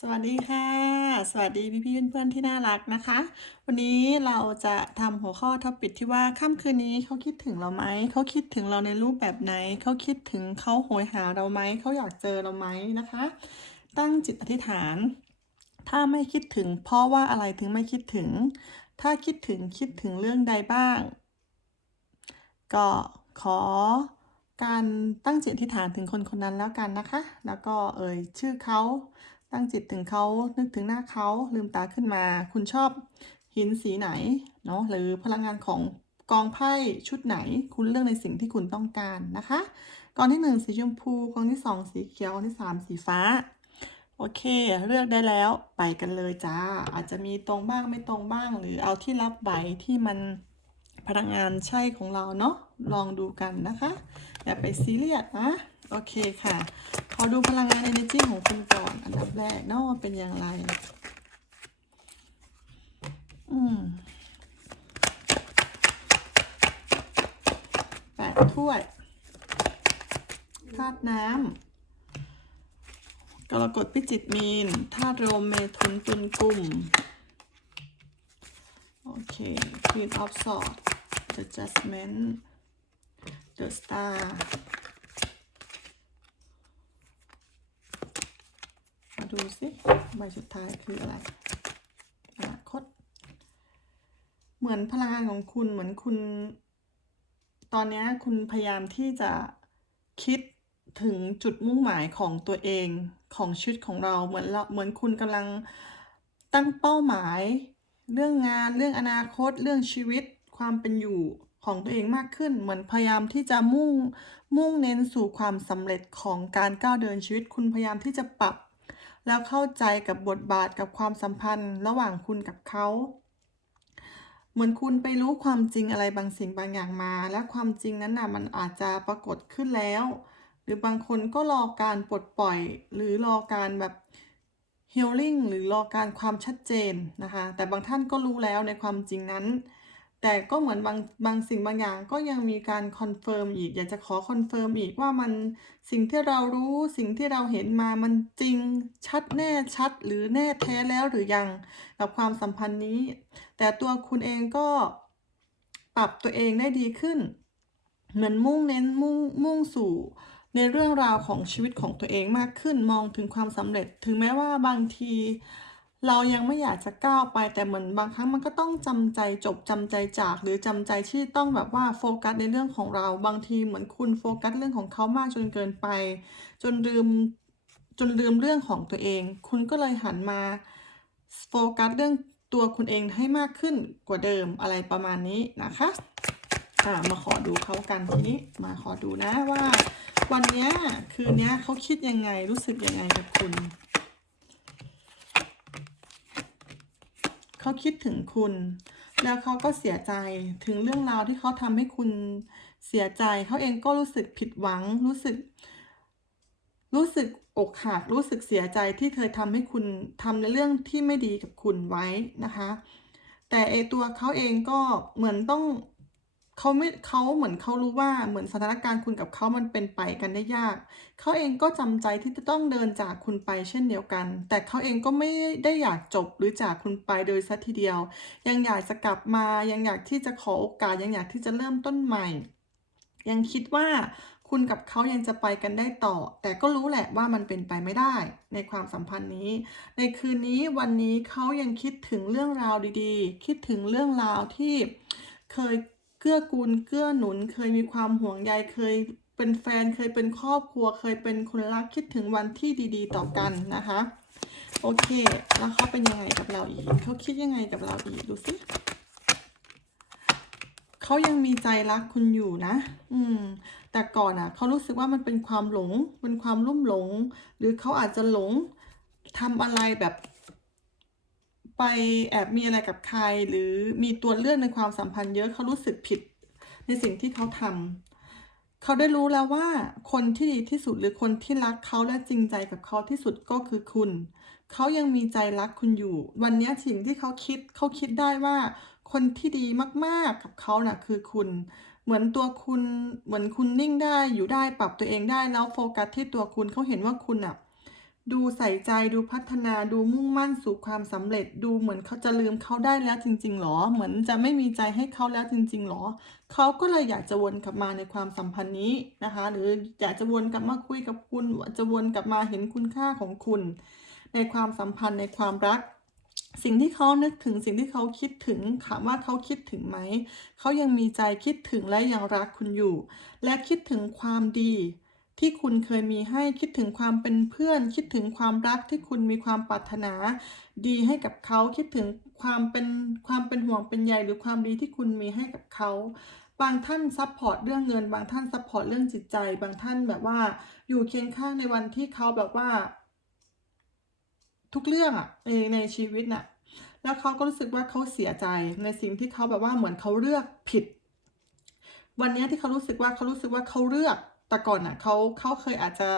สวัสดีค่ะ สวัสดีพี่ๆเพื่อนๆที่น่ารักนะคะ วันนี้เราจะทำหัวข้อท็อปิกที่ว่าค่ำคืนนี้เขาคิดถึงเราไหมเขาคิดถึงเราในรูปแบบไหนเขาคิดถึงเขาโหยหาเราไหมเขาอยากเจอเราไหมนะคะ ตั้งจิตอธิษฐาน ถ้าไม่คิดถึง เพราะว่าอะไรถึงไม่คิดถึง ถ้าคิดถึงคิดถึงเรื่องใดบ้าง ก็ขอการตั้งจิตอธิษฐานถึงคนคนนั้นแล้วกันนะคะ แล้วก็เอ่ยชื่อเขา ตั้งจิตถึงเขานึกถึงหน้าเขาลืมตาขึ้นมา คุณชอบหินสีไหนเนาะหรือพลังงานของกองไพ่ชุดไหน คุณเลือกในสิ่งที่คุณต้องการนะคะกองที่หนึ่งสีชมพูกองที่สองสีเขียวกองที่สามสีฟ้า โอเค เลือกได้แล้วไปกันเลยจ้า อาจจะมีตรงบ้างไม่ตรงบ้าง หรือเอาที่รับไหวที่มันพลังงานใช่ของเราเนาะลองดูกันนะคะ อย่าไปซีเรียสนะ โอเคค่ะ ขอดูพลังงาน energy ของคุณก่อน อันดับแรกเนาะเป็นอย่างไร อืมแปดถ้วยธาตุน้ำกรกฎพิจิตมีนธาตุลมเมถุนตุลกลุ่ม โอเค Queen of Swords The Judgment The Star มา ดูสิใบสุดท้ายคืออะไรอนาคต เหมือนพลังงานของคุณเหมือนคุณ ตอนนี้คุณพยายามที่จะคิดถึงจุดมุ่งหมายของตัวเองของชีวิตของเราเหมือนเราเหมือนคุณกำลังตั้งเป้าหมาย เรื่องงานเรื่องอนาคต เรื่องชีวิตความเป็นอยู่ของตัวเองมากขึ้น เหมือนพยายามที่จะมุ่งมุ่งเน้นสู่ความสำเร็จของการก้าวเดินชีวิต คุณพยายามที่จะปรับ แล้วเข้าใจกับบทบาทกับความสัมพันธ์ระหว่างคุณกับเขา เหมือนคุณไปรู้ความจริงอะไรบางสิ่งบางอย่างมา และความจริงนั้นน่ะมันอาจจะปรากฏขึ้นแล้ว หรือบางคนก็รอการปลดปล่อย หรือรอการแบบ healing หรือรอการความชัดเจนนะคะ แต่บางท่านก็รู้แล้วในความจริงนั้น แต่ก็เหมือนบางบางสิ่งบางอย่างก็ยังมีการคอนเฟิร์มอีก อยากจะขอคอนเฟิร์มอีกว่ามันสิ่งที่เรารู้สิ่งที่เราเห็นมามันจริงชัดแน่ชัดหรือแน่แท้แล้วหรือยังกับความสัมพันธ์นี้ แต่ตัวคุณเองก็ปรับตัวเองได้ดีขึ้น เหมือนมุ่งเน้นมุ่งมุ่งสู่ในเรื่องราวของชีวิตของตัวเองมากขึ้นมองถึงความสำเร็จ ถึงแม้ว่าบางที เรายังไม่อยากจะก้าวไปแต่เหมือนบางครั้งมันก็ต้องจำใจจบจำใจจาก หรือจำใจที่ต้องแบบว่าโฟกัสในเรื่องของเรา บางทีเหมือนคุณโฟกัสเรื่องของเขามากจนเกินไป จนลืมจนลืมเรื่องของตัวเอง คุณก็เลยหันมาโฟกัสเรื่องตัวคุณเองให้มากขึ้นกว่าเดิมอะไรประมาณนี้นะคะอ่ามาขอดูเขากันทีนี้มาขอดูนะว่า วันนี้คืนนี้เขาคิดยังไงรู้สึกยังไงกับคุณ เขาคิดถึงคุณ แล้วเขาก็เสียใจถึงเรื่องราวที่เขาทำให้คุณเสียใจ เขาเองก็รู้สึกผิดหวัง รู้สึก รู้สึกอกหัก รู้สึกเสียใจที่เคยทำให้คุณทำในเรื่องที่ไม่ดีกับคุณไว้นะคะ แต่ไอตัวเขาเองก็เหมือนต้อง เขาไม่เขาเหมือนเขารู้ว่าเหมือนสถานการณ์คุณกับเขามันเป็นไปกันได้ยาก เขาเองก็จำใจที่จะต้องเดินจากคุณไปเช่นเดียวกัน แต่เขาเองก็ไม่ได้อยากจบหรือจากคุณไปโดยสัทีเดียว ยังอยากจะกลับมา ยังอยากที่จะขอโอกาส ยังอยากที่จะเริ่มต้นใหม่ ยังคิดว่าคุณกับเขายังจะไปกันได้ต่อ แต่ก็รู้แหละว่ามันเป็นไปไม่ได้ในความสัมพันธ์นี้ ในคืนนี้วันนี้เขายังคิดถึงเรื่องราวดีๆ คิดถึงเรื่องราวที่เคย เกื้อกูลเกื้อหนุน เคยมีความห่วงใยเคยเป็นแฟนเคยเป็นครอบครัว เคยเป็นคนรักคิดถึงวันที่ดี ๆ ต่อกันนะคะ โอเค แล้วเขาเป็นยังไงกับเราอีกเขาคิดยังไงกับเราอีกดูสิเขายังมีใจรักคุณอยู่นะ อืม แต่ก่อนอะเขารู้สึกว่ามันเป็นความหลง เป็นความลุ่มหลง หรือเขาอาจจะหลงทำอะไรแบบ ไปแอบมีอะไรกับใคร หรือมีตัวเลือกในความสัมพันธ์เยอะเขารู้สึกผิดในสิ่งที่เขาทำเขาได้รู้แล้วว่าคนที่ดีที่สุดหรือคนที่รักเขาและจริงใจกับเขาที่สุดก็คือคุณ เขายังมีใจรักคุณอยู่ วันนี้สิ่งที่เขาคิดเขาคิดได้ว่า คนที่ดีมากๆกับเขาน่ะคือคุณ เหมือนตัวคุณเหมือนคุณนิ่งได้อยู่ได้ปรับตัวเองได้แล้วโฟกัสที่ตัวคุณเขาเห็นว่าคุณอะ ดูใส่ใจดูพัฒนาดูมุ่งมั่นสู่ความสำเร็จ ดูเหมือนเขาจะลืมเขาได้แล้วจริงๆหรอ เหมือนจะไม่มีใจให้เขาแล้วจริงๆหรอ เขาก็เลยอยากจะวนกลับมาในความสัมพันธ์นี้นะคะ หรืออยากจะวนกลับมาคุยกับคุณจะวนกลับมาเห็นคุณค่าของคุณ ในความสัมพันธ์ในความรัก สิ่งที่เขานึกถึงสิ่งที่เขาคิดถึงถามว่าเขาคิดถึงไหมเขายังมีใจคิดถึงและยังรักคุณอยู่ และคิดถึงความดี ที่คุณเคยมีให้คิดถึงความเป็นเพื่อน คิดถึงความรักที่คุณมีความปรารถนา ดีให้กับเขาคิดถึงความเป็นความเป็นห่วงเป็นใยหรือความดีที่คุณมีให้กับเขาบางท่านซัพพอร์ตเรื่องเงิน บางท่านซัพพอร์ตเรื่องจิตใจ บางท่านแบบว่าอยู่เคียงข้างในวันที่เขาแบบว่า ทุกเรื่องอะในในชีวิตน่ะ แล้วเขาก็รู้สึกว่าเขาเสียใจในสิ่งที่เขาแบบว่าเหมือนเขาเลือกผิด วันนี้ที่เขารู้สึกว่าเขารู้สึกว่าเขาเลือก แต่ก่อนอะเขาเขาเคยอาจจะ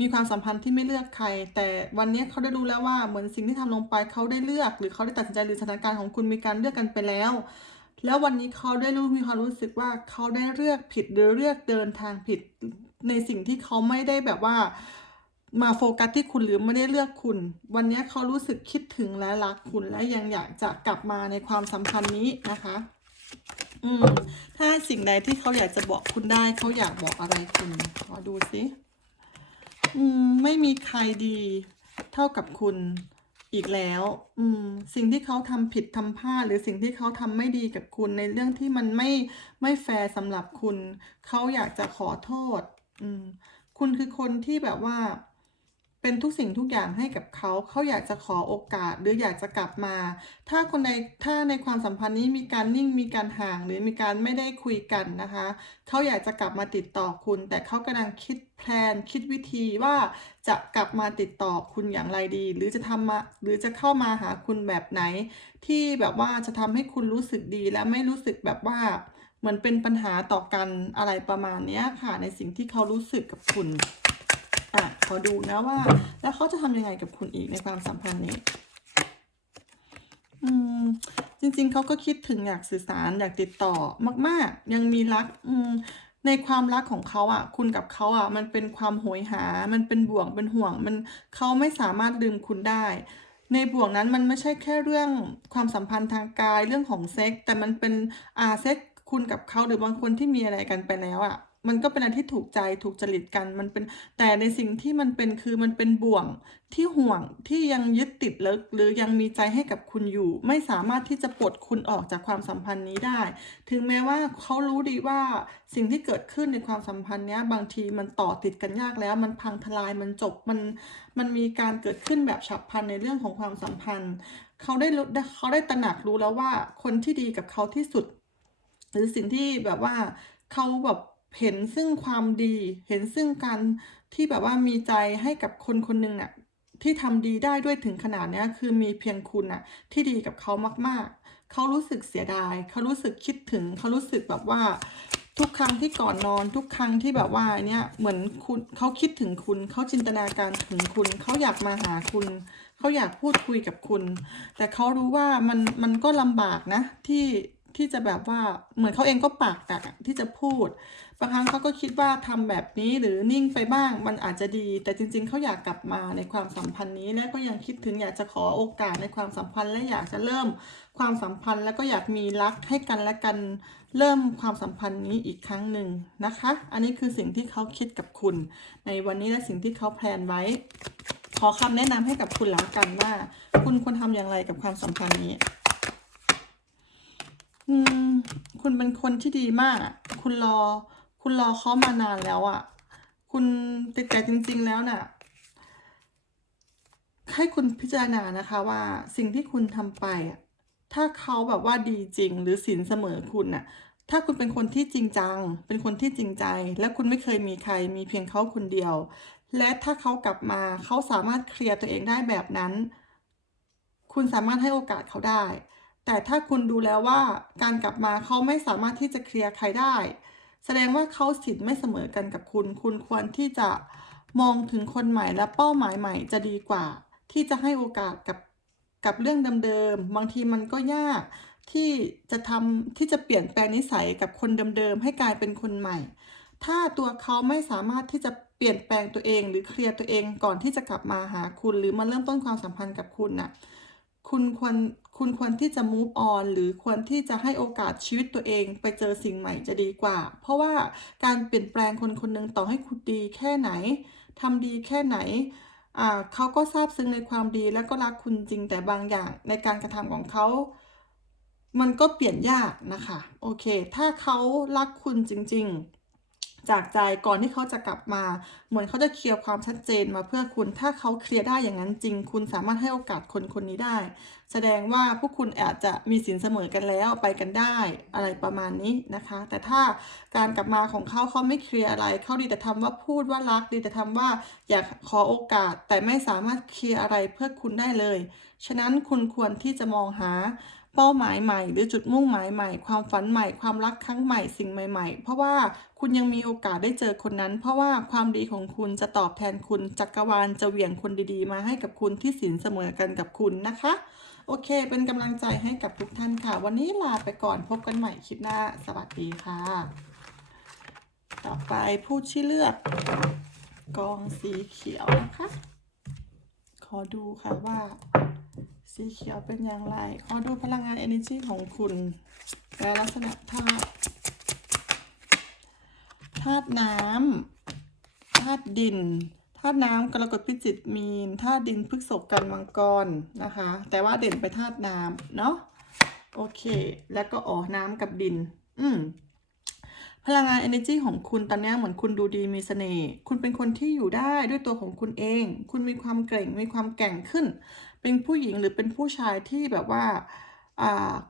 มีความสัมพันธ์ที่ไม่เลือกใคร แต่วันนี้เขาได้รู้แล้วว่าเหมือนสิ่งที่ทำลงไปเขาได้เลือก หรือเขาได้ตัดสินใจหรือสถานการณ์ของคุณมีการเลือกกันไปแล้ว แล้ววันนี้เขาได้รู้มีความรู้สึกว่าเขาได้เลือกผิดหรือเลือกเดินทางผิดในสิ่งที่เขาไม่ได้แบบว่ามาโฟกัสที่คุณหรือไม่ได้เลือกคุณ วันนี้เขารู้สึกคิดถึงและรักคุณและยังอยากจะกลับมาในความสัมพันธ์นี้นะคะ อืม ถ้าสิ่งใดที่เขาอยากจะบอกคุณได้ เขาอยากบอกอะไรคุณ ขอดูสิ อืม ไม่มีใครดี เท่ากับคุณอีกแล้ว อืม สิ่งที่เขาทำผิดทำพลาดหรือสิ่งที่เขาทำไม่ดีกับคุณในเรื่องที่มันไม่ไม่แฟร์สำหรับคุณ เขาอยากจะขอโทษ อืม คุณคือคนที่แบบว่า เป็นทุกสิ่งทุกอย่างให้กับเขา เขาอยากจะขอโอกาสหรืออยากจะกลับมา ถ้าคนในถ้าในความสัมพันธ์นี้มีการนิ่งมีการห่างหรือมีการไม่ได้คุยกันนะคะ เขาอยากจะกลับมาติดต่อคุณ แต่เขากำลังคิดแพลนคิดวิธีว่าจะกลับมาติดต่อคุณอย่างไรดี หรือจะทำมาหรือจะเข้ามาหาคุณแบบไหน ที่แบบว่าจะทำให้คุณรู้สึกดีและไม่รู้สึกแบบว่าเหมือนเป็นปัญหาต่อกันอะไรประมาณนี้ค่ะในสิ่งที่เขารู้สึกกับคุณ อะขอดูนะว่า แล้วเขาจะทำยังไงกับคุณอีกในความสัมพันธ์นี้ อืม จริง ๆเขาก็คิดถึงอยากสื่อสารอยากติดต่อมาก ๆ ยังมีรัก อืมในความรักของเขาอะ คุณกับเขาอะ มันเป็นความโหยหา มันเป็นบ่วงเป็นห่วง มันเขาไม่สามารถลืมคุณได้ ในบ่วงนั้นมันไม่ใช่แค่เรื่องความสัมพันธ์ทางกายเรื่องของเซ็กส์แต่มันเป็นอาเซ็กคุณกับเขาหรือบางคนที่มีอะไรกันไปแล้วอะ มันก็เป็นอะไรที่ถูกใจถูกจริตกันมันเป็นแต่ในสิ่งที่มันเป็นคือมันเป็นบ่วงที่ห่วงที่ยังยึดติดแล้วหรือยังมีใจให้กับคุณอยู่ ไม่สามารถที่จะปลดคุณออกจากความสัมพันธ์นี้ได้ ถึงแม้ว่าเขารู้ดีว่าสิ่งที่เกิดขึ้นในความสัมพันธ์นี้บางทีมันต่อติดกันยากแล้ว มันพังทลายมันจบมันมันมีการเกิดขึ้นแบบฉับพลันในเรื่องของความสัมพันธ์ เขาได้รู้เขาได้ตระหนักรู้แล้วว่าคนที่ดีกับเขาที่สุด หรือสิ่งที่แบบว่าเขาแบบ เห็นซึ่งความดี เห็นซึ่งการที่แบบว่ามีใจให้กับคนคนหนึ่งน่ะที่ทำดีได้ด้วยถึงขนาดนี้คือมีเพียงคุณน่ะที่ดีกับเขามากๆ เขารู้สึกเสียดาย เขารู้สึกคิดถึง เขารู้สึกแบบว่า ทุกครั้งที่ก่อนนอน ทุกครั้งที่แบบว่าเนี่ยเหมือนคุณเขาคิดถึงคุณ เขาจินตนาการถึงคุณ เขาอยากมาหาคุณเขาอยากพูดคุยกับคุณ แต่เขารู้ว่ามันมันก็ลำบากนะที่ที่จะแบบว่าเหมือนเขาเองก็ปากกักที่จะพูด บางครั้งเขาก็คิดว่าทำแบบนี้หรือนิ่งไปบ้างมันอาจจะดี แต่จริง ๆเขาอยากกลับมาในความสัมพันธ์นี้ และก็ยังคิดถึงอยากจะขอโอกาสในความสัมพันธ์และอยากจะเริ่มความสัมพันธ์ แล้วก็อยากมีรักให้กันและกันเริ่มความสัมพันธ์นี้อีกครั้งหนึ่งนะคะ อันนี้คือสิ่งที่เขาคิดกับคุณ ในวันนี้และสิ่งที่เขาแพลนไว้ ขอคำแนะนำให้กับคุณแล้วกันว่า คุณควรทำอย่างไรกับความสัมพันธ์นี้อืมคุณเป็นคนที่ดีมาก คุณรอ คุณรอเขามานานแล้วอะ่ะ คุณติดใจจริง ๆ แล้วน่ะ ให้คุณพิจารณานะคะว่าสิ่งที่คุณทำไปอะถ้าเขาแบบว่าดีจริงหรือสินเสมอคุณน่ะ ถ้าคุณเป็นคนที่จริงจัง เป็นคนที่จริงใจ และคุณไม่เคยมีใครมีเพียงเขาคนเดียว และถ้าเขากลับมาเขาสามารถเคลียร์ตัวเองได้แบบนั้น คุณสามารถให้โอกาสเขาได้ แต่ถ้าคุณดูแล้วว่าการกลับมาเขาไม่สามารถที่จะเคลียร์ใครได้ แสดงว่าเขาสิทธิ์ไม่เสมอกันกับคุณ คุณควรที่จะมองถึงคนใหม่และเป้าหมายใหม่จะดีกว่า ที่จะให้โอกาสกับกับเรื่องเดิมๆ บางทีมันก็ยากที่จะทำที่จะเปลี่ยนแปลงนิสัยกับคนเดิมๆ ให้กลายเป็นคนใหม่ ถ้าตัวเขาไม่สามารถที่จะเปลี่ยนแปลงตัวเอง หรือเคลียร์ตัวเองก่อนที่จะกลับมาหาคุณ หรือมาเริ่มต้นความสัมพันธ์กับคุณน่ะ คุณควรคุณควรที่จะ move on หรือควรที่จะให้โอกาสชีวิตตัวเองไปเจอสิ่งใหม่จะดีกว่า เพราะว่าการเปลี่ยนแปลงคนคนหนึ่งต่อให้คุณดีแค่ไหนทำดีแค่ไหนอ่าเขาก็ซาบซึ้งในความดีแล้วก็รักคุณจริงแต่บางอย่างในการกระทำของเขามันก็เปลี่ยนยากนะคะ โอเค ถ้าเขารักคุณจริง ๆ จากใจก่อนที่เขาจะกลับมา เหมือนเขาจะเคลียร์ความชัดเจนมาเพื่อคุณ ถ้าเขาเคลียร์ได้อย่างนั้นจริง คุณสามารถให้โอกาสคนคนนี้ได้ แสดงว่าพวกคุณอาจจะมีสินเสมอกันแล้วไปกันได้อะไรประมาณนี้นะคะ แต่ถ้าการกลับมาของเขาเขาไม่เคลียร์อะไรเขาดีแต่ทำว่าพูดว่ารักดีแต่ทำว่าอยากขอโอกาสแต่ไม่สามารถเคลียร์อะไรเพื่อคุณได้เลย ฉะนั้นคุณควรที่จะมองหา เป้าหมายใหม่ หรือจุดมุ่งหมายใหม่ ความฝันใหม่ ความรักครั้งใหม่สิ่งใหม่ ๆ เพราะว่าคุณยังมีโอกาสได้เจอคนนั้น เพราะว่าความดีของคุณจะตอบแทนคุณจักรวาลจะเหวี่ยงคนดีๆ มาให้กับคุณที่สินเสมอกันกับคุณนะคะ โอเค เป็นกำลังใจให้กับทุกท่านค่ะ วันนี้ลาไปก่อนพบกันใหม่คลิปหน้า สวัสดีค่ะ ต่อไปผู้ที่เลือกกองสีเขียวนะคะ ขอดูค่ะว่า สีเขียวเป็นอย่างไร ขอดูพลังงาน energy ของคุณ และลักษณะธาตุธาตุน้ำธาตุดินธาตุน้ำกรกฎพิจิกมีนธาตุดินพฤษภกันมังกรนะคะ แต่ว่าเด่นไปธาตุน้ำเนาะโอเค แล้วก็อ๋อน้ำกับดิน อืม พลังงาน energy ของคุณตอนนี้เหมือนคุณดูดีมีเสน่ห์คุณเป็นคนที่อยู่ได้ด้วยตัวของคุณเอง คุณมีความเก่งมีความแก่งขึ้น เป็นผู้หญิงหรือเป็นผู้ชายที่แบบว่า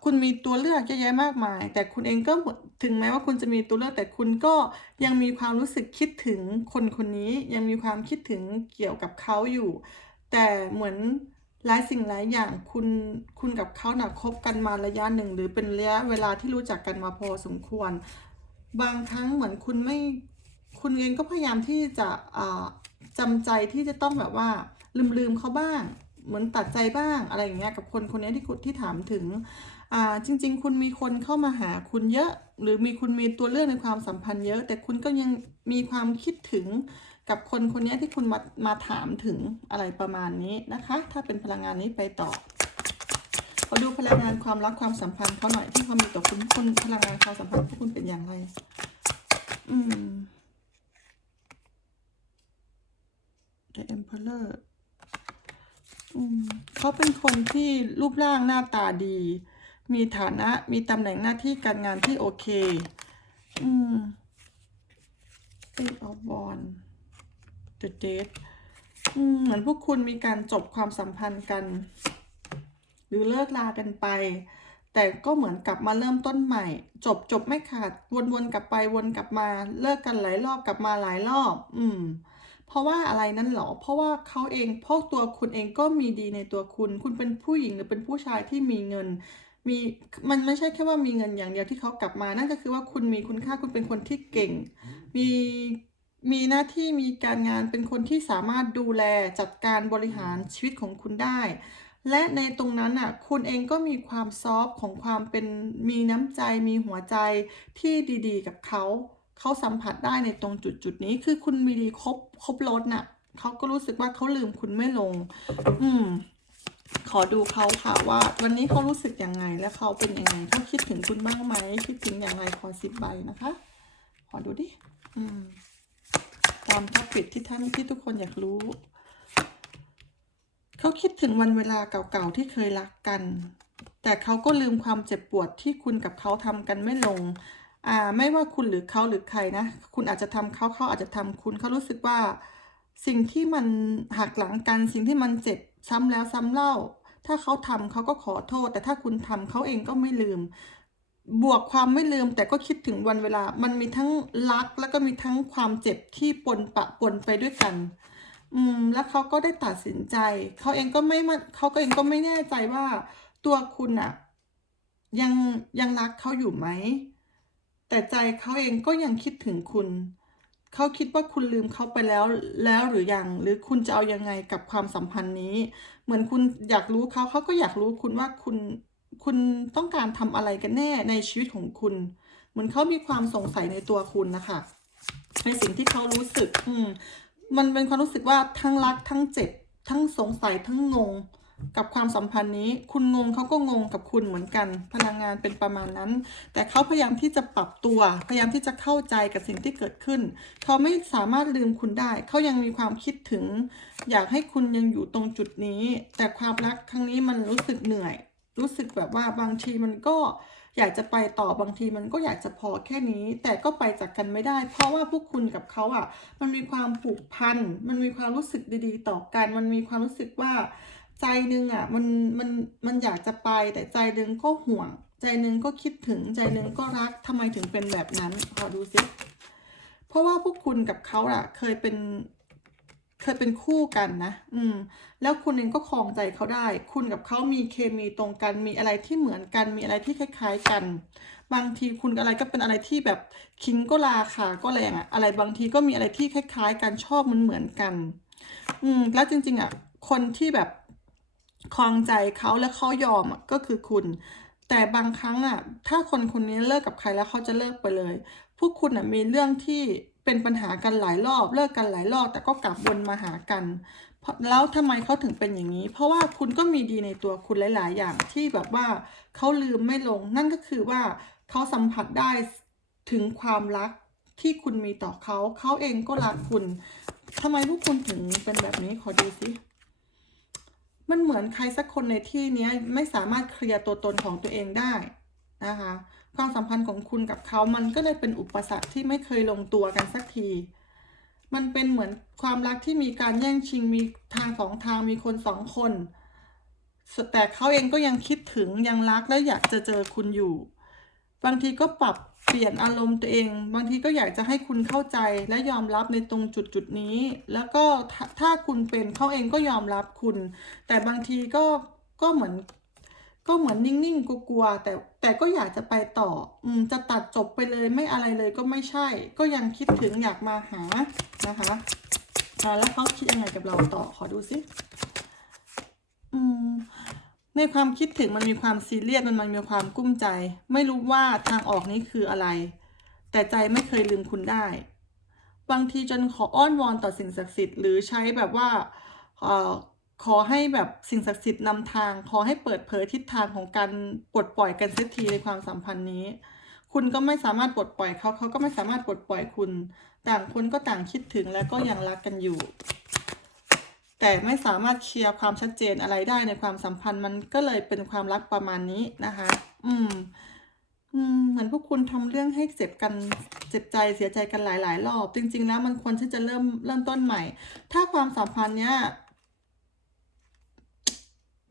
คุณมีตัวเลือกเยอะแยะมากมาย แต่คุณเองก็ถึงแม้ว่าคุณจะมีตัวเลือกแต่คุณก็ยังมีความรู้สึกคิดถึงคนคนนี้ยังมีความคิดถึงเกี่ยวกับเขาอยู่ แต่เหมือนหลายสิ่งหลายอย่างคุณคุณกับเขาน่ะคบกันมาระยะหนึ่ง หรือเป็นระยะเวลาที่รู้จักกันมาพอสมควร บางครั้งเหมือนคุณไม่คุณเองก็พยายามที่จะจำใจที่จะต้องแบบว่า ลืมลืมๆเขาบ้าง เหมือนตัดใจบ้างอะไรอย่างเงี้ยกับคนคนนี้ที่ที่ถามถึงจริง ๆ คุณมีคนเข้ามาหาคุณเยอะ หรือมีคุณมีตัวเลือกในความสัมพันธ์เยอะ แต่คุณก็ยังมีความคิดถึงกับคนคนนี้ที่คุณมามาถามถึงอะไรประมาณนี้นะคะ ถ้าเป็นพลังงานนี้ไปต่อ อดูพลังงานความรักความสัมพันธ์เขาหน่อยที่เขามีต่อคุณคุณพลังงานความสัมพันธ์ของคุณเป็นอย่างไร อืม The Emperor อืมเขาเป็นคนที่รูปร่างหน้าตาดี มีฐานะมีตำแหน่งหน้าที่การงานที่โอเค อืม Eight of Wands The Date อืมเหมือนพวกคุณมีการจบความสัมพันธ์กัน หรือเลิกลากันไป แต่ก็เหมือนกลับมาเริ่มต้นใหม่ จบจบไม่ขาดวนๆกลับไปวนกลับมาเลิกกันหลายรอบกลับมาหลายรอบ อืม เพราะว่าอะไรนั่นหรอ เพราะว่าเขาเองพราะตัวคุณเองก็มีดีในตัวคุณ คุณเป็นผู้หญิงหรือเป็นผู้ชายที่มีเงินมีมันไม่ใช่แค่ว่ามีเงินอย่างเดียวที่เขากลับมา นั่นก็คือว่าคุณมีคุณค่าคุณเป็นคนที่เก่ง มีมีหน้าที่มีการงานเป็นคนที่สามารถดูแลจัดการบริหารชีวิตของคุณได้ และในตรงนั้นอะคุณเองก็มีความซอฟของความเป็นมีน้ำใจมีหัวใจที่ดีๆ กับเขาเขาสัมผัสได้ในตรงจุดจุดๆนี้คือคุณมีดีครบครบรถน่ะเขาก็รู้สึกว่าเขาลืมคุณไม่ลง อืม ขอดูเขาค่ะว่า วันนี้เขารู้สึกยังไง และเขาเป็นยังไงเขาคิดถึงคุณบ้างไหมคิดถึงอย่างไรขอสิบใบนะคะ ขอดูดิ อืม ตามท็อปิกที่ท่านที่ทุกคนอยากรู้ เขาคิดถึงวันเวลาเก่าๆที่เคยรักกัน แต่เขาก็ลืมความเจ็บปวดที่คุณกับเขาทำกันไม่ลงอ่าไม่ว่าคุณหรือเขาหรือใครนะ คุณอาจจะทำเขาเขาอาจจะทำคุณเขารู้สึกว่า สิ่งที่มันหักหลังกัน สิ่งที่มันเจ็บซ้ำแล้วซ้ำเล่า ถ้าเขาทำเขาก็ขอโทษ แต่ถ้าคุณทำเขาเองก็ไม่ลืม บวกความไม่ลืม แต่ก็คิดถึงวันเวลา มันมีทั้งรักแล้วก็มีทั้งความเจ็บที่ปนปะปนไปด้วยกัน อืม แล้วเขาก็ได้ตัดสินใจ เขาเองก็ไม่มาเขาก็เองก็ไม่แน่ใจว่าตัวคุณอะยังยังรักเขาอยู่ไหม แต่ใจเขาเองก็ยังคิดถึงคุณ เขาคิดว่าคุณลืมเขาไปแล้วแล้วหรือยัง หรือคุณจะเอายังไงกับความสัมพันธ์นี้ เหมือนคุณอยากรู้เขาเขาก็อยากรู้คุณว่าคุณคุณต้องการทำอะไรกันแน่ในชีวิตของคุณ เหมือนเขามีความสงสัยในตัวคุณนะคะในสิ่งที่เขารู้สึก อืม มันเป็นความรู้สึกว่าทั้งรักทั้งเจ็บ ทั้งสงสัยทั้งงง กับความสัมพันธ์นี้ คุณงงเขาก็งงกับคุณเหมือนกัน พลังงานเป็นประมาณนั้น แต่เขาพยายามที่จะปรับตัว พยายามที่จะเข้าใจกับสิ่งที่เกิดขึ้น เขาไม่สามารถลืมคุณได้ เขายังมีความคิดถึง อยากให้คุณยังอยู่ตรงจุดนี้ แต่ความรักครั้งนี้มันรู้สึกเหนื่อย รู้สึกแบบว่าบางทีมันก็ อยากจะไปต่อบางทีมันก็อยากจะพอแค่นี้ แต่ก็ไปจากกันไม่ได้ เพราะว่าพวกคุณกับเขาอะ มันมีความผูกพัน มันมีความรู้สึกดีๆ ต่อกัน มันมีความรู้สึกว่าใจนึงอะมันมันมันอยากจะไป แต่ใจนึงก็ห่วง ใจนึงก็คิดถึงใจนึงก็รักทำไมถึงเป็นแบบนั้นขอดูสิเพราะว่าพวกคุณกับเขาอะ เคยเป็น เคยเป็นคู่กันนะ อืม แล้วคุณเองก็คลองใจเขาได้ คุณกับเขามีเคมีตรงกัน มีอะไรที่เหมือนกัน มีอะไรที่คล้ายๆกัน บางทีคุณอะไรก็เป็นอะไรที่แบบคิงก็ราคาก็แรงอะอะไรบางทีก็มีอะไรที่คล้ายๆกันชอบมันเหมือนกัน อืม แล้วจริง ๆอะคนที่แบบคลองใจเขาแล้วเขายอมอะก็คือคุณ แต่บางครั้งอะถ้าคนคนนี้เลิกกับใครแล้วเขาจะเลิกไปเลย พวกคุณอะมีเรื่องที่ เป็นปัญหากันหลายรอบเลิกกันหลายรอบแต่ก็กลับวนมาหากันแล้วทำไมเขาถึงเป็นอย่างนี้ เพราะว่าคุณก็มีดีในตัวคุณหลาย ๆ อย่างที่แบบว่าเขาลืมไม่ลง นั่นก็คือว่าเขาสัมผัสได้ถึงความรักที่คุณมีต่อเขา เขาเองก็รักคุณทำไมพวกคุณถึงเป็นแบบนี้ขอดูสิมันเหมือนใครสักคนในที่เนี้ไม่สามารถเคลียร์ตัวตนของตัวเองได้นะคะ ความสัมพันธ์ของคุณกับเขามันก็เลยเป็นอุปสรรคที่ไม่เคยลงตัวกันสักที มันเป็นเหมือนความรักที่มีการแย่งชิงมีทางสองทางมีคนสองคน แต่เขาเองก็ยังคิดถึงยังรักและอยากจะเจอคุณอยู่ บางทีก็ปรับเปลี่ยนอารมณ์ตัวเอง บางทีก็อยากจะให้คุณเข้าใจและยอมรับในตรงจุดจุดนี้ แล้วก็ถ้าถ้าคุณเป็นเขาเองก็ยอมรับคุณ แต่บางทีก็ก็เหมือน ก็เหมือนนิ่งๆกลัวๆแต่แต่ก็อยากจะไปต่อ อืมจะตัดจบไปเลยไม่อะไรเลยก็ไม่ใช่ ก็ยังคิดถึงอยากมาหานะคะอ่าแล้วเขาคิดยังไงกับเราต่อขอดูสิอืมในความคิดถึงมันมีความซีเรียสมันมันมีความกุ้มใจ ไม่รู้ว่าทางออกนี้คืออะไร แต่ใจไม่เคยลืมคุณได้ บางทีจนขออ้อนวอนต่อสิ่งศักดิ์สิทธิ์หรือใช้แบบว่าเอ่อ ขอให้แบบสิ่งศักดิ์สิทธิ์นำทาง ขอให้เปิดเผยทิศทางของการปลดปล่อยกันเสียทีในความสัมพันธ์นี้ คุณก็ไม่สามารถปลดปล่อยเขาเขาก็ไม่สามารถปลดปล่อยคุณ ต่างคนก็ต่างคิดถึงและก็ยังรักกันอยู่ แต่ไม่สามารถเคลียร์ความชัดเจนอะไรได้ในความสัมพันธ์มันก็เลยเป็นความรักประมาณนี้นะคะ อืมอืมเหมือนพวกคุณทำเรื่องให้เจ็บกันเจ็บใจเสียใจกันหลาย ๆ รอบ จริง ๆ แล้วมันควรที่จะเริ่มเริ่มต้นใหม่ ถ้าความสัมพันธ์เนี้ย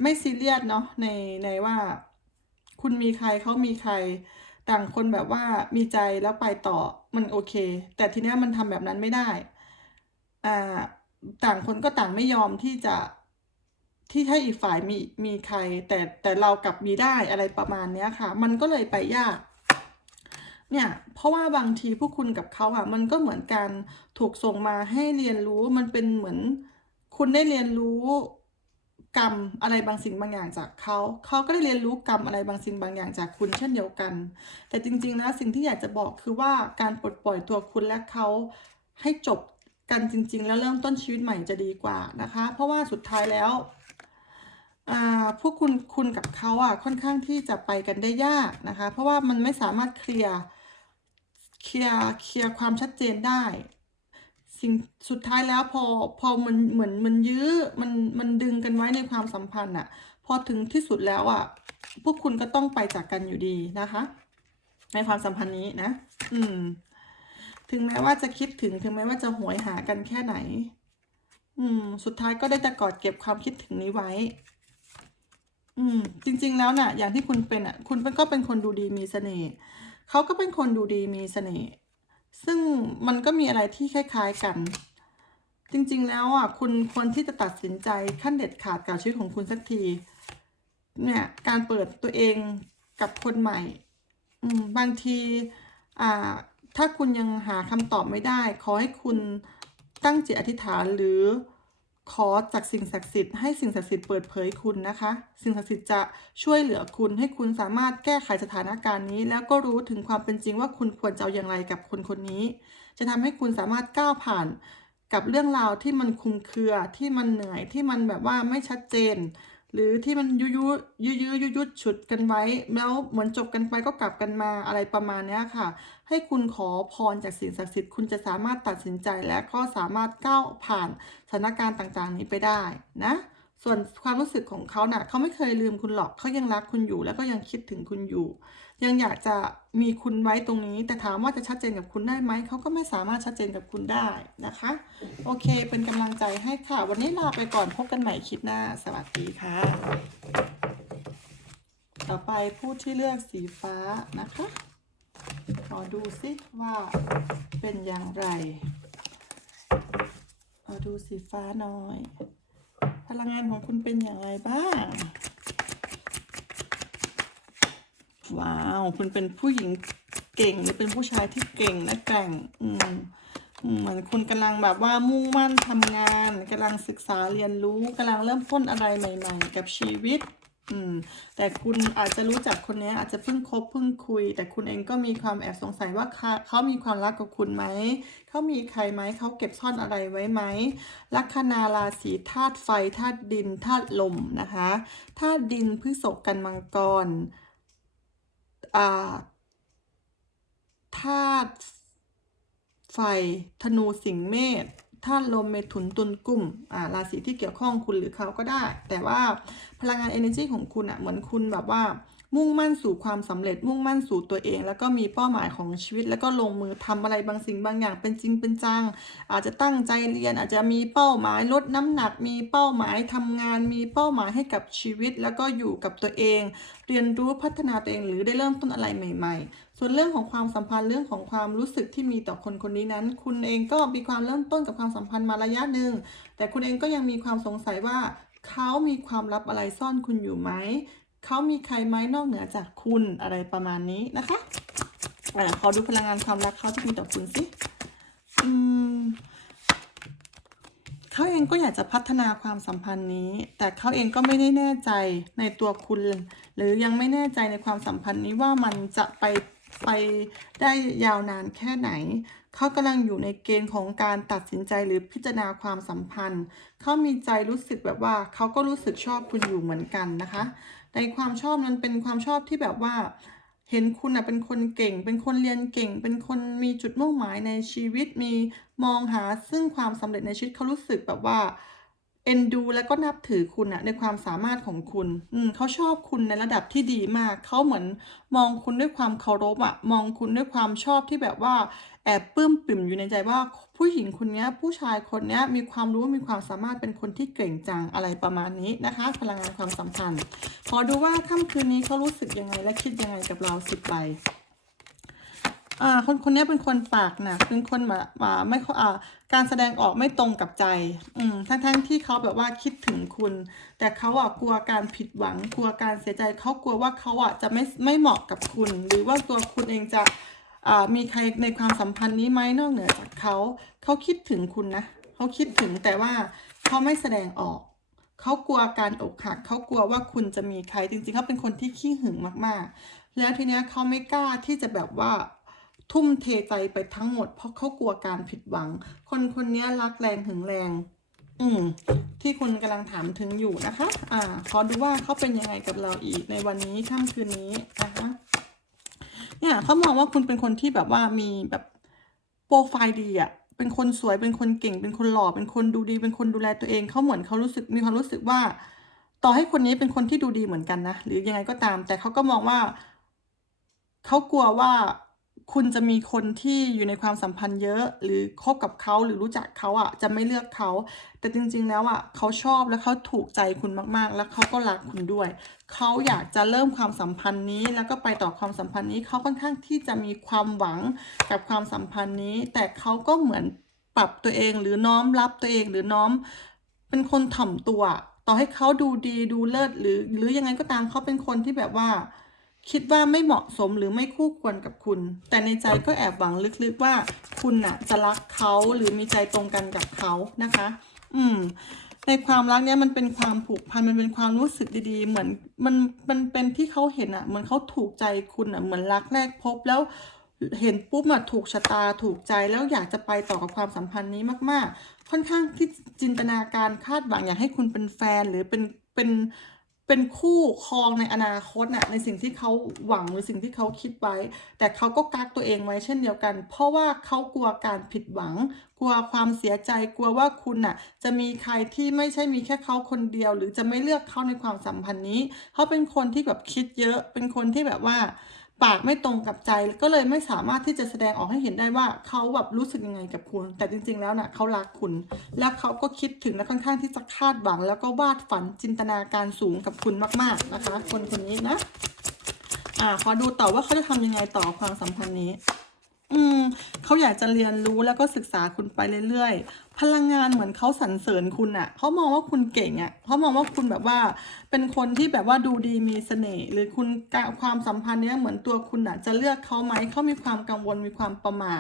ไม่ซีเรียสเนาะในในว่า คุณมีใครเขามีใคร ต่างคนแบบว่ามีใจแล้วไปต่อมันโอเค แต่ทีเนี้ยมันทำแบบนั้นไม่ได้อ่าต่างคนก็ต่างไม่ยอมที่จะที่ให้อีกฝ่ายมีมีใคร แต่แต่เรากลับมีได้อะไรประมาณเนี้ยค่ะ มันก็เลยไปยาก เนี่ย เพราะว่าบางทีพวกคุณกับเขาอะ มันก็เหมือนการถูกส่งมาให้เรียนรู้มันเป็นเหมือน คุณได้เรียนรู้ กรรมอะไรบางสิ่งบางอย่างจากเขา เขาก็ได้เรียนรู้กรรมอะไรบางสิ่งบางอย่างจากคุณเช่นเดียวกัน แต่จริงๆแล้วสิ่งที่อยากจะบอกคือว่าการปลดปล่อยตัวคุณและเขาให้จบกันจริง ๆ แล้วเริ่มต้นชีวิตใหม่จะดีกว่านะคะ เพราะว่าสุดท้ายแล้วพวกคุณคุณกับเขาอะค่อนข้างที่จะไปกันได้ยากนะคะ เพราะว่ามันไม่สามารถเคลียร์เคลียร์เคลียร์ความชัดเจนได้ สิ่งสุดท้ายแล้วพอพอมันเหมือนมันยื้อมันมันดึงกันไว้ในความสัมพันธ์อะพอถึงที่สุดแล้วอะพวกคุณก็ต้องไปจากกันอยู่ดีนะคะ ในความสัมพันธ์นี้นะ อืม ถึงแม้ว่าจะคิดถึงถึงแม้ว่าจะหวยหากันแค่ไหน อืม สุดท้ายก็ได้แต่กอดเก็บความคิดถึงนี้ไว้ อืม จริง ๆ แล้วน่ะ อย่างที่คุณเป็นอะ คุณก็เป็นคนดูดีมีเสน่ห์เขาก็เป็นคนดูดีมีเสน่ห์ ซึ่งมันก็มีอะไรที่คล้าย ๆกัน จริงๆแล้วอะคุณควรที่จะตัดสินใจขั้นเด็ดขาดกับชีวิตของคุณสักทีเนี่ยการเปิดตัวเองกับคนใหม่บางทีอ่าถ้าคุณยังหาคำตอบไม่ได้ ขอให้คุณตั้งจิตอธิษฐานหรือ ขอจากสิ่งศักดิ์สิทธิ์ให้สิ่งศักดิ์สิทธิ์เปิดเผยคุณนะคะ สิ่งศักดิ์สิทธิ์จะช่วยเหลือคุณให้คุณสามารถแก้ไขสถานการณ์นี้ แล้วก็รู้ถึงความเป็นจริงว่าคุณควรจะเอาอย่างไรกับคนคนนี้ จะทำให้คุณสามารถก้าวผ่านกับเรื่องราวที่มันคุมเครือที่มันเหนื่อยที่มันแบบว่าไม่ชัดเจน หรือที่มันยุยุยุยุยุยุดฉุดกันไว้ แล้วเหมือนจบกันไปก็กลับกันมาอะไรประมาณนี้ค่ะ ให้คุณขอพรจากสิ่งศักดิ์สิทธิ์คุณจะสามารถตัดสินใจและก็สามารถก้าวผ่านสถานการณ์ต่างๆ นี้ไปได้นะส่วนความรู้สึกของเขาน่ะเขาไม่เคยลืมคุณหรอกเขายังรักคุณอยู่ แล้วก็ยังคิดถึงคุณอยู่ ยังอยากจะมีคุณไว้ตรงนี้ แต่ถามว่าจะชัดเจนกับคุณได้ไหม เขาก็ไม่สามารถชัดเจนกับคุณได้นะคะ โอเค เป็นกำลังใจให้ค่ะ วันนี้ลาไปก่อนพบกันใหม่คลิปหน้า สวัสดีค่ะ ต่อไปผู้ที่เลือกสีฟ้านะคะ ขอดูซิว่าเป็นอย่างไรขอดูสีฟ้าหน่อย พลังงานของคุณเป็นอย่างไรบ้าง ว้าวคุณเป็นผู้หญิงเก่งหรือเป็นผู้ชายที่เก่งและแกร่งอืมเหมือนคุณกำลังแบบว่ามุ่งมั่นทำงานกำลังศึกษาเรียนรู้กำลังเริ่มต้นอะไรใหม่ๆ กับชีวิต อืม แต่คุณอาจจะรู้จักคนนี้อาจจะเพิ่งคบเพิ่งคุย แต่คุณเองก็มีความแอบสงสัยว่าเขามีความรักกับคุณไหม เขามีใครไหม เขาเก็บซ่อนอะไรไว้ไหม ลัคนาราศีธาตุไฟธาตุดินธาตุลมนะคะ ธาตุดินพฤษภกันมังกร ธาตุไฟธนูสิงห์เมษธาตุลมเมถุนตุลกุ้มอ่าราศีที่เกี่ยวข้องคุณหรือเขาก็ได้ แต่ว่าพลังงาน energy ของคุณอะเหมือนคุณแบบว่า มุ่งมั่นสู่ความสำเร็จ มุ่งมั่นสู่ตัวเอง แล้วก็มีเป้าหมายของชีวิต แล้วก็ลงมือทำอะไรบางสิ่งบางอย่างเป็นจริงเป็นจัง อาจจะตั้งใจเรียน อาจจะมีเป้าหมายลดน้ำหนัก มีเป้าหมายทำงาน มีเป้าหมายให้กับชีวิต แล้วก็อยู่กับตัวเอง เรียนรู้พัฒนาตัวเองหรือได้เริ่มต้นอะไรใหม่ ๆ ส่วนเรื่องของความสัมพันธ์เรื่องของความรู้สึกที่มีต่อคนคนนี้นั้น คุณเองก็มีความเริ่มต้นกับความสัมพันธ์มาระยะหนึ่งแต่คุณเองก็ยังมีความสงสัยว่าเขามีความลับอะไรซ่อนคุณอยู่ไหม เขามีใครไหมนอกเหนือจากคุณอะไรประมาณนี้นะคะอ่าขอดูพลังงานความรักเขาที่มีต่อคุณสิอืมเขาเองก็อยากจะพัฒนาความสัมพันธ์นี้ แต่เขาเองก็ไม่ได้แน่ใจในตัวคุณ หรือยังไม่แน่ใจในความสัมพันธ์นี้ว่ามันจะไปไปได้ยาวนานแค่ไหน เขากำลังอยู่ในเกณฑ์ของการตัดสินใจหรือพิจารณาความสัมพันธ์ เขามีใจรู้สึกแบบว่าเขาก็รู้สึกชอบคุณอยู่เหมือนกันนะคะ ในความชอบนั้นเป็นความชอบที่แบบว่า เห็นคุณอะเป็นคนเก่ง เป็นคนเรียนเก่ง เป็นคนมีจุดมุ่งหมายในชีวิตมีมองหาซึ่งความสำเร็จในชีวิตเขารู้สึกแบบว่า เอ็นดูแล้วก็นับถือคุณอะในความสามารถของคุณ อืมเขาชอบคุณในระดับที่ดีมาก เขาเหมือนมองคุณด้วยความเคารพอะมองคุณด้วยความชอบที่แบบว่า แอบปลื้มปิ่มอยู่ในใจว่า ผู้หญิงคนนี้ผู้ชายคนนี้มีความรู้มีความสามารถเป็นคนที่เก่งจังอะไรประมาณนี้นะคะ พลังงานความสัมพันธ์ ขอดูว่าค่ำคืนนี้เขารู้สึกยังไงและคิดยังไงกับเราสิบใบ อ่าคนคนนี้เป็นคนปากหนักเป็นคนมามาไม่เขาอ่าการแสดงออกไม่ตรงกับใจ อืมทั้งทั้งที่เขาแบบว่าคิดถึงคุณ แต่เขาอะกลัวการผิดหวัง กลัวการเสียใจเขากลัวว่าเขาอะจะไม่ไม่เหมาะกับคุณ หรือว่าตัวคุณเองจะอ่ามีใครในความสัมพันธ์นี้ไหมนอกเหนือจากเขาเขาคิดถึงคุณนะเขาคิดถึงแต่ว่าเขาไม่แสดงออกเขากลัวการอกหักเขากลัวว่าคุณจะมีใครจริงๆเขาเป็นคนที่ขี้หึงมากๆ แล้วทีเนี้ยเขาไม่กล้าที่จะแบบว่า ทุ่มเทใจไปทั้งหมด เพราะเขากลัวการผิดหวัง คนคนนี้รักแรงหึงแรง อืมที่คุณกำลังถามถึงอยู่นะคะ อ่า ขอดูว่าเขาเป็นยังไงกับเราอีกในวันนี้ค่ำคืนนี้นะคะเนี่ยเขามองว่าคุณเป็นคนที่แบบว่ามีแบบโปรไฟล์ดีอะเป็นคนสวยเป็นคนเก่ง เป็นคนหล่อเป็นคนดูดี เป็นคนดูแลตัวเองเขาเหมือนเขารู้สึกมีความรู้สึกว่า ต่อให้คนนี้เป็นคนที่ดูดีเหมือนกันนะหรือยังไงก็ตาม แต่เขาก็มองว่าเขากลัวว่า คุณจะมีคนที่อยู่ในความสัมพันธ์เยอะ หรือคบกับเขาหรือรู้จักเขาอะ จะไม่เลือกเขา แต่จริงๆแล้วอะเขาชอบและเขาถูกใจคุณมากๆ แล้วเขาก็รักคุณด้วย เขาอยากจะเริ่มความสัมพันธ์นี้แล้วก็ไปต่อความสัมพันธ์นี้เขาค่อนข้างที่จะมีความหวังกับความสัมพันธ์นี้ แต่เขาก็เหมือนปรับตัวเองหรือน้อมรับตัวเองหรือน้อม เป็นคนถ่อมตัว ต่อให้เขาดูดีดูเลิศหรือ หรือยังไงก็ตามเขาเป็นคนที่แบบว่า คิดว่าไม่เหมาะสมหรือไม่คู่ควรกับคุณ แต่ในใจก็แอบหวังลึกๆว่าคุณน่ะจะรักเขาหรือมีใจตรงกันกับเขานะคะ อืม ในความรักเนี้ยมันเป็นความผูกพันมันเป็นความรู้สึกดีๆ เหมือนมันมันเป็นที่เขาเห็นอะเหมือนเขาถูกใจคุณอะเหมือนรักแรกพบแล้วเห็นปุ๊บอะถูกชะตาถูกใจแล้วอยากจะไปต่อกับความสัมพันธ์นี้มาก ๆ ค่อนข้างที่จินตนาการคาดหวังอยากให้คุณเป็นแฟนหรือเป็นเป็น เป็นคู่ครองในอนาคตน่ะในสิ่งที่เขาหวังหรือสิ่งที่เขาคิดไว้ แต่เขาก็กักตัวเองไว้เช่นเดียวกัน เพราะว่าเขากลัวการผิดหวัง กลัวความเสียใจกลัวว่าคุณน่ะจะมีใครที่ไม่ใช่มีแค่เขาคนเดียว หรือจะไม่เลือกเขาในความสัมพันธ์นี้เขาเป็นคนที่แบบคิดเยอะเป็นคนที่แบบว่า ปากไม่ตรงกับใจก็เลยไม่สามารถที่จะแสดงออกให้เห็นได้ว่าเขาแบบรู้สึกยังไงกับคุณ แต่จริง ๆ แล้วน่ะเขารักคุณ แล้วเขาก็คิดถึงและค่อนข้างที่จะคาดหวัง แล้วก็วาดฝันจินตนาการสูงกับคุณมาก ๆนะคะ คนคนนี้นะอ่าขอดูต่อว่าเขาจะทำยังไงต่อความสัมพันธ์นี้ อืมเขาอยากจะเรียนรู้แล้วก็ศึกษาคุณไปเรื่อยๆ พลังงานเหมือนเขาสรรเสริญคุณอะเขามองว่าคุณเก่งอะเขามองว่าคุณแบบว่า เป็นคนที่แบบว่าดูดีมีเสน่ห์หรือคุณกความสัมพันธ์เนี้ยเหมือนตัวคุณอะจะเลือกเขาไหมเขามีความกังวลมีความประหม่า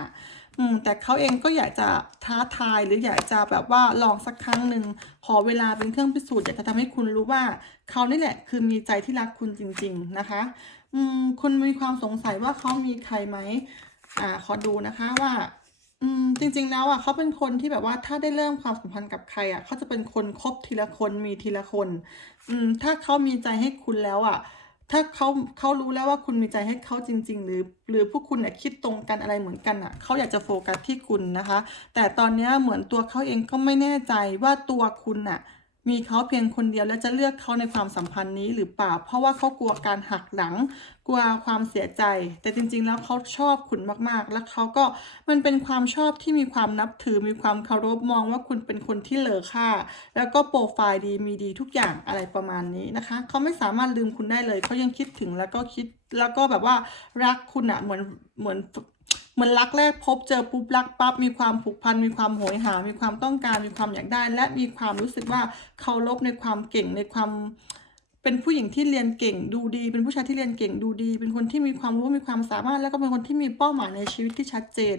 อืมแต่เขาเองก็อยากจะท้าทายหรืออยากจะแบบว่าลองสักครั้งหนึ่งขอเวลาเป็นเครื่องพิสูจน์อยากจะทำให้คุณรู้ว่าเขานี่แหละ คือมีใจที่รักคุณจริง ๆนะคะ อืมคุณมีความสงสัยว่าเขามีใครไหม อ่าขอดูนะคะว่าอืมจริงๆแล้วอะเขาเป็นคนที่แบบว่าถ้าได้เริ่มความสัมพันธ์กับใครอะเขาจะเป็นคนคบทีละคนมีทีละคน อืมถ้าเขามีใจให้คุณแล้วอะ ถ้าเขาเขารู้แล้วว่าคุณมีใจให้เขาจริง ๆ หรือ หรือพวกคุณเนี่ยคิดตรงกันอะไรเหมือนกันอะเขาอยากจะโฟกัสที่คุณนะคะ แต่ตอนเนี้ยเหมือนตัวเขาเองก็ไม่แน่ใจว่าตัวคุณน่ะ มีเขาเพียงคนเดียวและจะเลือกเขาในความสัมพันธ์นี้หรือเปล่า เพราะว่าเขากลัวการหักหลัง กลัวความเสียใจ แต่จริงๆ แล้วเขาชอบคุณมากๆ แล้วเขาก็มันเป็นความชอบที่มีความนับถือมีความเคารพมองว่าคุณเป็นคนที่เลอค่า แล้วก็โปรไฟล์ดีมีดีทุกอย่างอะไรประมาณนี้นะคะเขาไม่สามารถลืมคุณได้เลยเขายังคิดถึงแล้วก็คิดแล้วก็แบบว่ารักคุณอะเหมือนเหมือน เหมือนรักแรกพบเจอปุ๊บรักปั๊บมีความผูกพันมีความโหยหา มีความต้องการมีความอยากได้ และมีความรู้สึกว่าเคารพในความเก่งในความเป็นผู้หญิงที่เรียนเก่งดูดี เป็นผู้ชายที่เรียนเก่งดูดี เป็นคนที่มีความรู้มีความสามารถ แล้วก็เป็นคนที่มีเป้าหมายในชีวิตที่ชัดเจน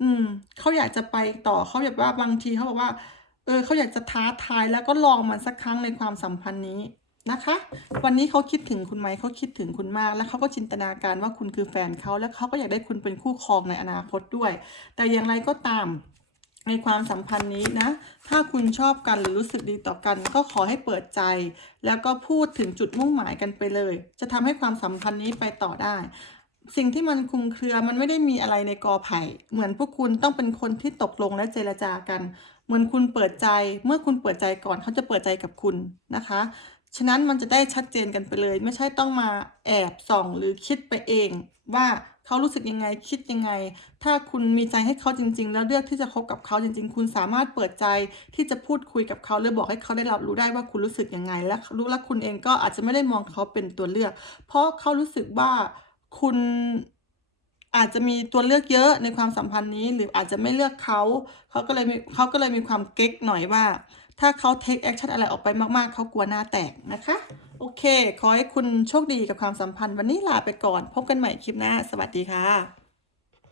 อืมเขาอยากจะไปต่อเขาอยากว่าบางทีเขาบอกว่า เออเขาอยากจะท้าทายแล้วก็ลองมันสักครั้งในความสัมพันธ์นี้ นะคะ วันนี้เขาคิดถึงคุณไหมเขาคิดถึงคุณมาก แล้วเขาก็จินตนาการว่าคุณคือแฟนเขาแล้วเขาก็อยากได้คุณเป็นคู่ครองในอนาคตด้วย แต่อย่างไรก็ตามในความสัมพันธ์นี้นะ ถ้าคุณชอบกันหรือรู้สึกดีต่อกัน ก็ขอให้เปิดใจ แล้วก็พูดถึงจุดมุ่งหมายกันไปเลย จะทำให้ความสัมพันธ์นี้ไปต่อได้ สิ่งที่มันคุมเครือมันไม่ได้มีอะไรในกอไผ่ เหมือนพวกคุณต้องเป็นคนที่ตกลงและเจรจากัน เหมือนคุณเปิดใจ เมื่อคุณเปิดใจก่อนเขาจะเปิดใจกับคุณนะคะ ฉะนั้นมันจะได้ชัดเจนกันไปเลย ไม่ใช่ต้องมาแอบส่องหรือคิดไปเอง ว่าเขารู้สึกยังไงคิดยังไง ถ้าคุณมีใจให้เขาจริง ๆ แล้วเลือกที่จะคบกับเขาจริง ๆ คุณสามารถเปิดใจที่จะพูดคุยกับเขาหรือบอกให้เขาได้รับรู้ได้ว่าคุณรู้สึกยังไง และรู้และคุณเองก็อาจจะไม่ได้มองเขาเป็นตัวเลือก เพราะเขารู้สึกว่าคุณอาจจะมีตัวเลือกเยอะในความสัมพันธ์นี้ หรืออาจจะไม่เลือกเขาเขาก็เลยเขาก็เลยมีความเก๊กหน่อยว่า ถ้าเขา take action อะไรออกไปมากๆ เขากลัวหน้าแตกนะคะ โอเค ขอให้คุณโชคดีกับความสัมพันธ์ วันนี้ลาไปก่อน พบกันใหม่คลิปหน้า สวัสดีค่ะ